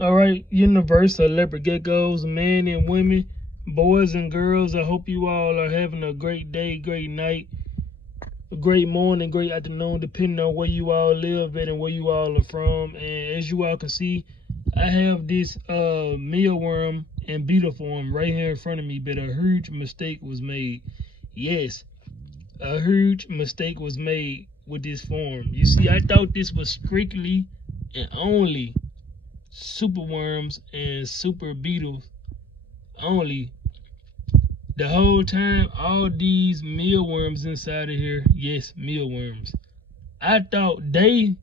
All right, universal leopard geckos, men and women, boys and girls. I hope you all are having a great day, great night, a great morning, great afternoon, depending on where you all live at and where you all are from. And as you all can see, I have this mealworm and beetle form right here in front of me, but a huge mistake was made. Yes, a huge mistake was made with this form. You see, I thought this was strictly and only super worms and super beetles only. The whole time, all these mealworms inside of here, yes, mealworms, I thought they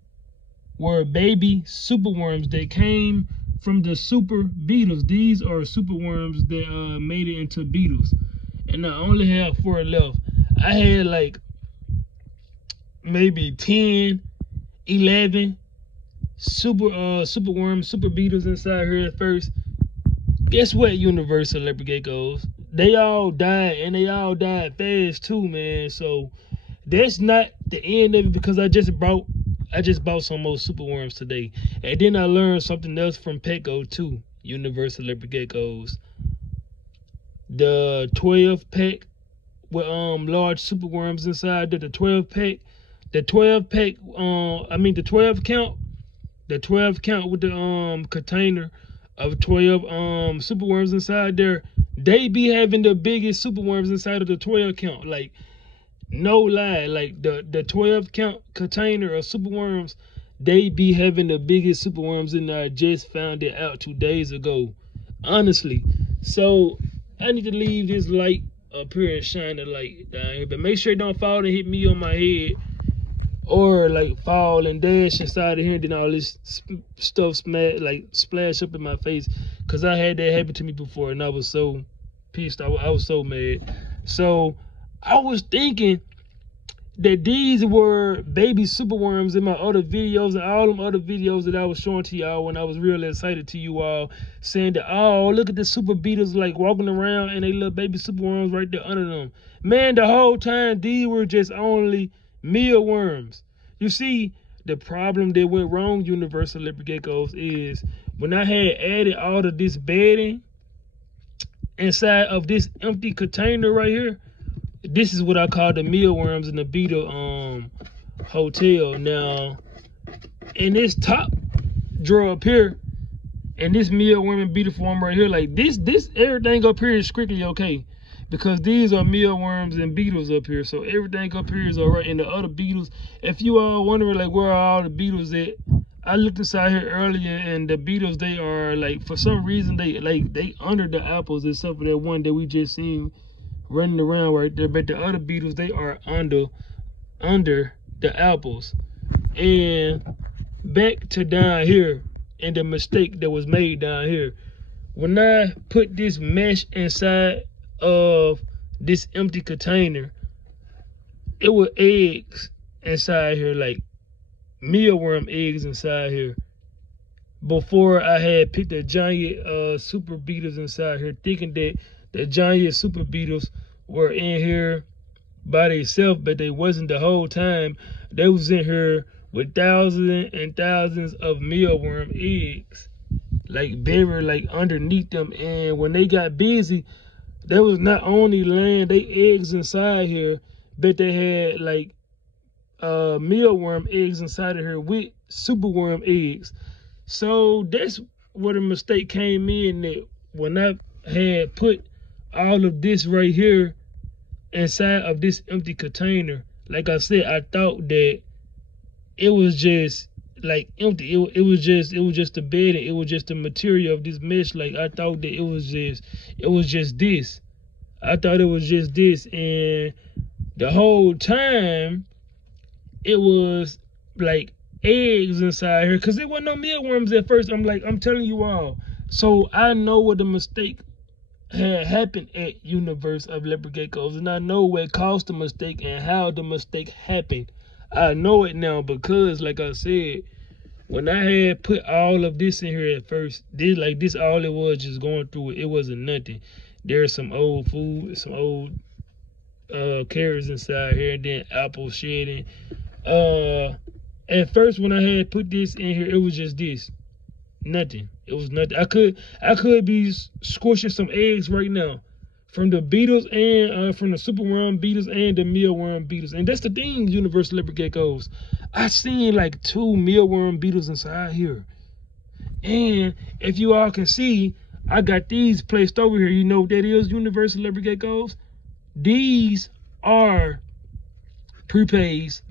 were baby super worms that came from the super beetles. These are super worms that made it into beetles, and I only have 4 left. I had like maybe 10, 11 super worms, super beetles inside here at first. Guess what, universal leopard geckos? They all died, and they all died fast too, man. So that's not the end of it, because I just bought some more super worms today. And then I learned something else from Petco too, universal leopard geckos. The 12 pack with large super worms inside there, the 12 pack, the 12 count. The 12 count with the container of 12 super worms inside there, they be having the biggest super worms inside of the 12 count. Like, no lie, like the 12 count container of super worms, they be having the biggest super worms in there. I just found it out 2 days ago, honestly. So I need to leave this light up here and shine the light down here, but make sure it don't fall and hit me on my head, or like fall and dash inside of here, and then all this stuff splash up in my face, because I had that happen to me before and I was so pissed. I was so mad. So I was thinking that these were baby super worms in my other videos, and all them other videos that I was showing to y'all when I was really excited to you all, saying that, oh, look at the super beetles like walking around and they little baby super worms right there under them. Man, the whole time these were just only mealworms. You see, the problem that went wrong, universal leopard geckos, is when I had added all of this bedding inside of this empty container right here. This is what I call the mealworms in the beetle hotel. Now, in this top drawer up here, and this mealworm and beetle form right here, like this everything up here is strictly okay, because these are mealworms and beetles up here. So everything up here is all right. And the other beetles, if you are wondering like where are all the beetles at, I looked inside here earlier, and the beetles, they are like, for some reason they under the apples, except for that one that we just seen running around right there. But the other beetles, they are under the apples. And back to down here, and the mistake that was made down here, when I put this mesh inside of this empty container, it was eggs inside here, like mealworm eggs inside here, before I had picked the giant super beetles inside here, thinking that the giant super beetles were in here by themselves, but they wasn't. The whole time they was in here with thousands and thousands of mealworm eggs, like buried like underneath them. And when they got busy, they was not only laying their eggs inside here, but they had like mealworm eggs inside of here with superworm eggs. So that's where the mistake came in, that when I had put all of this right here inside of this empty container, like I said, I thought that it was just like empty. It was just the bedding. It was just the material of this mesh. Like, I thought that it was just this. I thought it was just this, and the whole time it was like eggs inside here, because there wasn't no mealworms at first. I'm telling you all. So I know what the mistake had happened at Universe of Leopard Geckos, and I know what caused the mistake and how the mistake happened. I know it now, because like I said, when I had put all of this in here at first, this all it was, just going through it. It wasn't nothing. There's some old food, some old carrots inside here, and then apple shedding. At first when I had put this in here, it was just this. Nothing. It was nothing. I could be squishing some eggs right now from the beetles and from the superworm beetles and the mealworm beetles. And that's the thing, universal leopard geckos. I seen like 2 mealworm beetles inside here. And if you all can see, I got these placed over here. You know what that is, universal leopard geckos? These are pupaes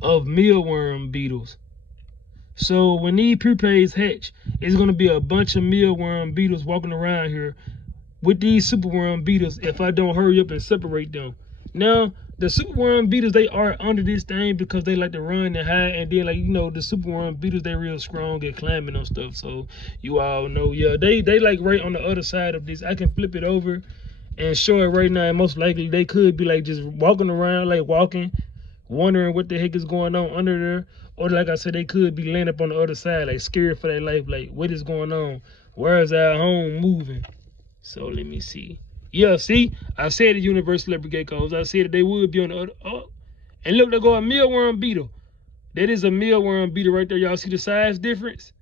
of mealworm beetles. So when these pupaes hatch, it's going to be a bunch of mealworm beetles walking around here with these superworm beetles if I don't hurry up and separate them. Now, the superworm beetles, they are under this thing because they like to run and hide. And then, like, you know, the superworm beetles, they real strong at climbing on stuff. So you all know, yeah, they like right on the other side of this. I can flip it over and show it right now. And most likely they could be like just walking around, like walking, wondering what the heck is going on under there. Or like I said, they could be laying up on the other side, like scared for their life, like what is going on? Where is our home moving? So let me see. Yeah, see, I said the universal leopard geckos. I said that they would be on the other. Oh, and look, there go a mealworm beetle. That is a mealworm beetle right there. Y'all see the size difference?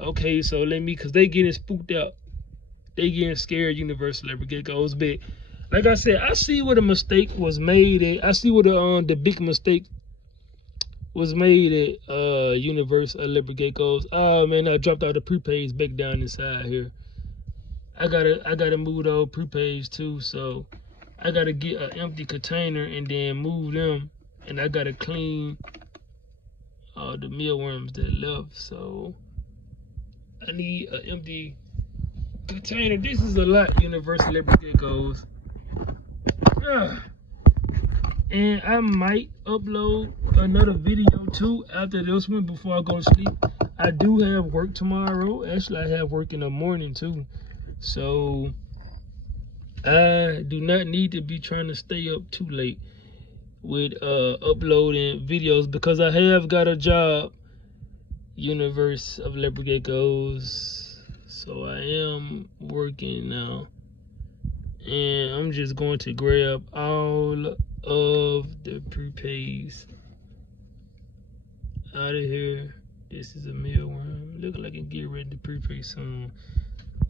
Okay, so let me, cause they getting spooked out. They getting scared, universal leopard geckos. But like I said, I see where the mistake was made at. I see where the big mistake was made at universal leopard geckos. Oh man, I dropped all the prepays back down inside here. I gotta move those prepays too, so I gotta get an empty container and then move them, and I gotta clean all the mealworms that left. So I need an empty container. This is a lot, universal leopard geckos. And I might upload another video too after this one before I go to sleep. I do have work tomorrow. Actually, I have work in the morning too. So I do not need to be trying to stay up too late with uploading videos because I have got a job, universe of leopard geckos. So I am working now. And I'm just going to grab all of the prepays out of here. This is a mealworm. Looking like I can get ready to prepay soon.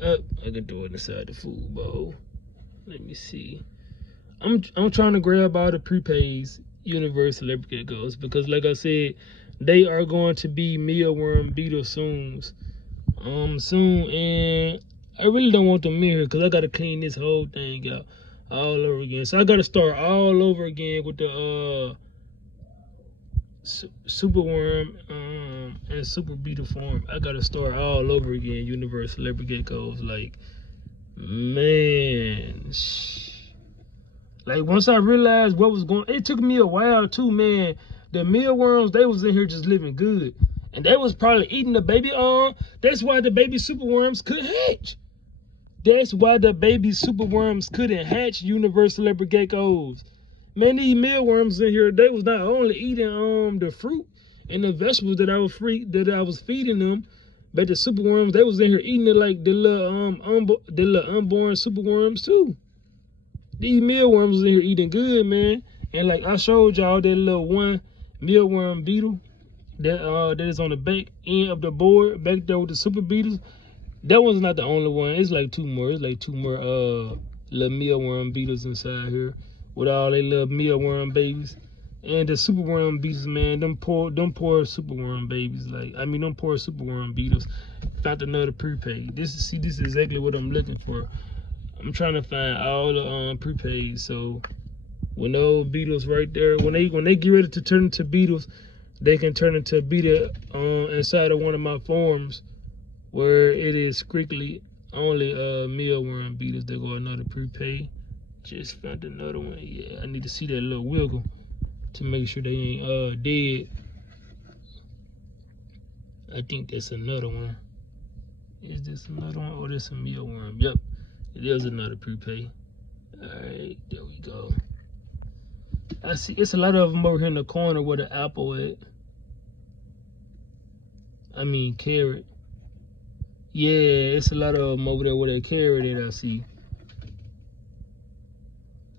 I can throw it inside the food bowl. Let me see. I'm trying to grab all the prepays, universal leopard geckos, because like I said, they are going to be mealworm beetle soon. And I really don't want them in here because I gotta clean this whole thing out all over again. So I gotta start all over again with the superworm and super beetle form. I gotta start all over again, universal leopard geckos. Like, man, like once I realized what was going, it took me a while too, man. The mealworms, they was in here just living good, and they was probably eating the baby on. That's why the baby superworms couldn't hatch. That's why the baby superworms couldn't hatch, universal leopard geckos. Man, these mealworms in here, they was not only eating the fruit and the vegetables that I was feeding them, but the superworms, they was in here eating it like the little unborn superworms too. These mealworms was in here eating good, man. And like I showed y'all that little one mealworm beetle that is on the back end of the board back there with the super beetles. That one's not the only one. It's like 2 more. It's like 2 more little mealworm beetles inside here with all they little mealworm babies. And the superworm beetles, man, them poor superworm babies. Like, I mean, them poor superworm beetles. Found another prepaid. This is exactly what I'm looking for. I'm trying to find all the prepaids. So when those beetles right there, when they get ready to turn into beetles, they can turn into a beetle inside of one of my forms, where it is strictly only mealworm beetles. There go another prepay. Just found another one. Yeah, I need to see that little wiggle to make sure they ain't dead. I think that's another one. Is this another one? Or this a mealworm? Yep, it is another prepay. Alright, there we go. I see it's a lot of them over here in the corner where the apple at. I mean carrot. Yeah, it's a lot of them over there where that carrot at, I see.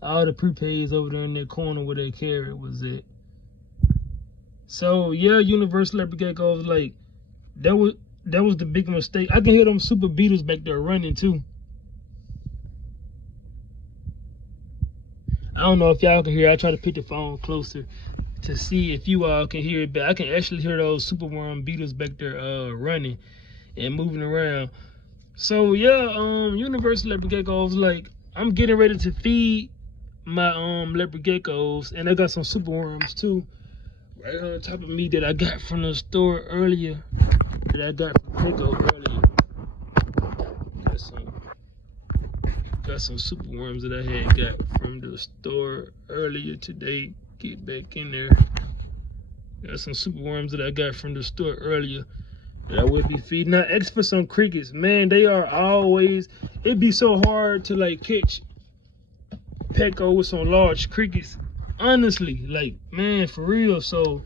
All the prepays over there in that corner where that carrot was at. So yeah, universal leopard geckos, like That was the big mistake. I can hear them Super Beetles back there running too. I don't know if y'all can hear. I try to put the phone closer to see if you all can hear it, but I can actually hear those super worm beetles back there running and moving around. So yeah, Universal leopard geckos, like I'm getting ready to feed my leopard geckos, and I got some super worms too right on top of me that I got from the store earlier. That I got from Gecko earlier. Got some super worms that I had got from the store earlier today. Get back in there. Got some super worms that I got from the store earlier that I will be feeding. Now, ask for some crickets. Man, they are always, it'd be so hard to like catch Petco with some large crickets. Honestly, like, man, for real. So,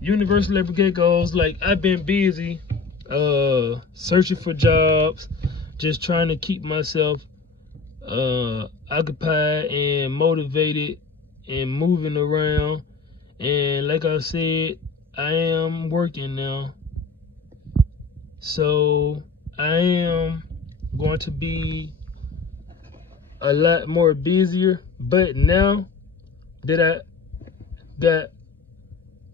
Universal leopard geckos, like, I've been busy searching for jobs, just trying to keep myself occupied and motivated and moving around. And like I said, I am working now, so I am going to be a lot more busier. But now that I got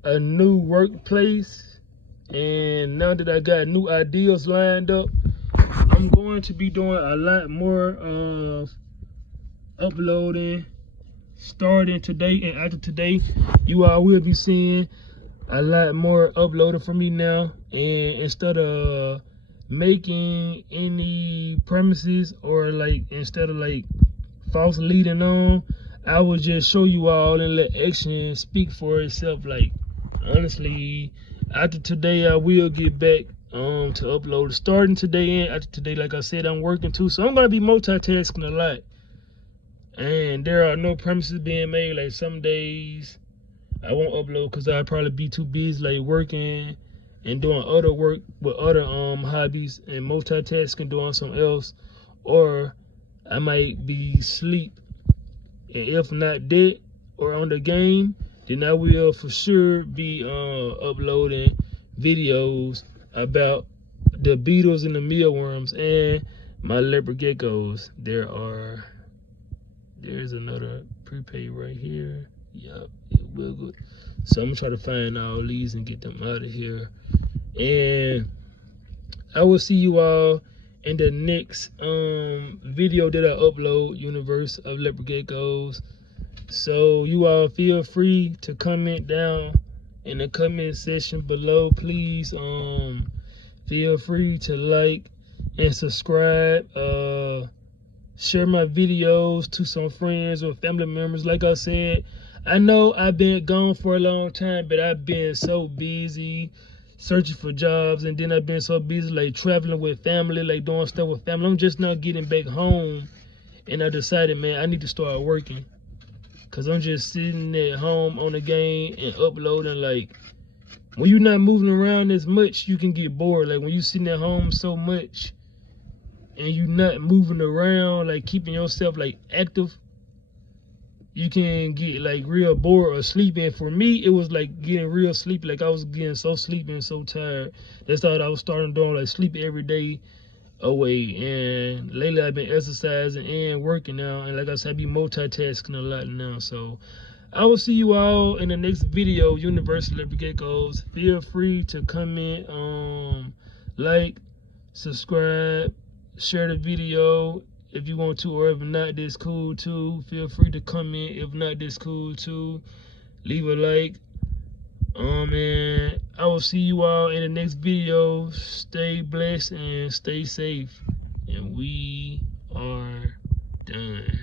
a new workplace and now that I got new ideas lined up, I'm going to be doing a lot more of uploading starting today. And after today, you all will be seeing a lot more uploaded from me now. And instead of making any premises or like, instead of like false leading on, I will just show you all and let action speak for itself. Like, honestly, after today, I will get back to upload starting today. And after today, like I said, I'm working too, so I'm gonna be multitasking a lot. And there are no promises being made. Like, some days I won't upload because I'll probably be too busy like working and doing other work with other hobbies and multitasking, doing something else, or I might be asleep. And if not that or on the game, then I will for sure be uploading videos about the beetles and the mealworms and my leopard geckos. There's another prepaid right here. Yep, it will go. So I'm gonna try to find all these and get them out of here. And I will see you all in the next video that I upload, Universe of Leopard Geckos. So you all feel free to comment down in the comment section below. Please feel free to like and subscribe. Share my videos to some friends or family members. Like I said, I know I've been gone for a long time, but I've been so busy searching for jobs, and then I've been so busy like traveling with family, like doing stuff with family. I'm just not getting back home, and I decided, man, I need to start working, because I'm just sitting at home on the game and uploading. Like, when you're not moving around as much, you can get bored. Like, when you're sitting at home so much and you're not moving around, like keeping yourself like active, you can get like real bored or sleepy. And for me, it was like getting real sleepy. Like, I was getting so sleepy and so tired. That's how I was starting doing, like, sleep every day away. And lately I've been exercising and working now, and like I said, I be multitasking a lot now. So I will see you all in the next video, Universal Leopard Geckos. Feel free to comment, like, subscribe, share the video if you want to, or if not, that's cool too. Feel free to comment. If not, that's cool too. Leave a like. And I will see you all in the next video. Stay blessed and stay safe. And we are done.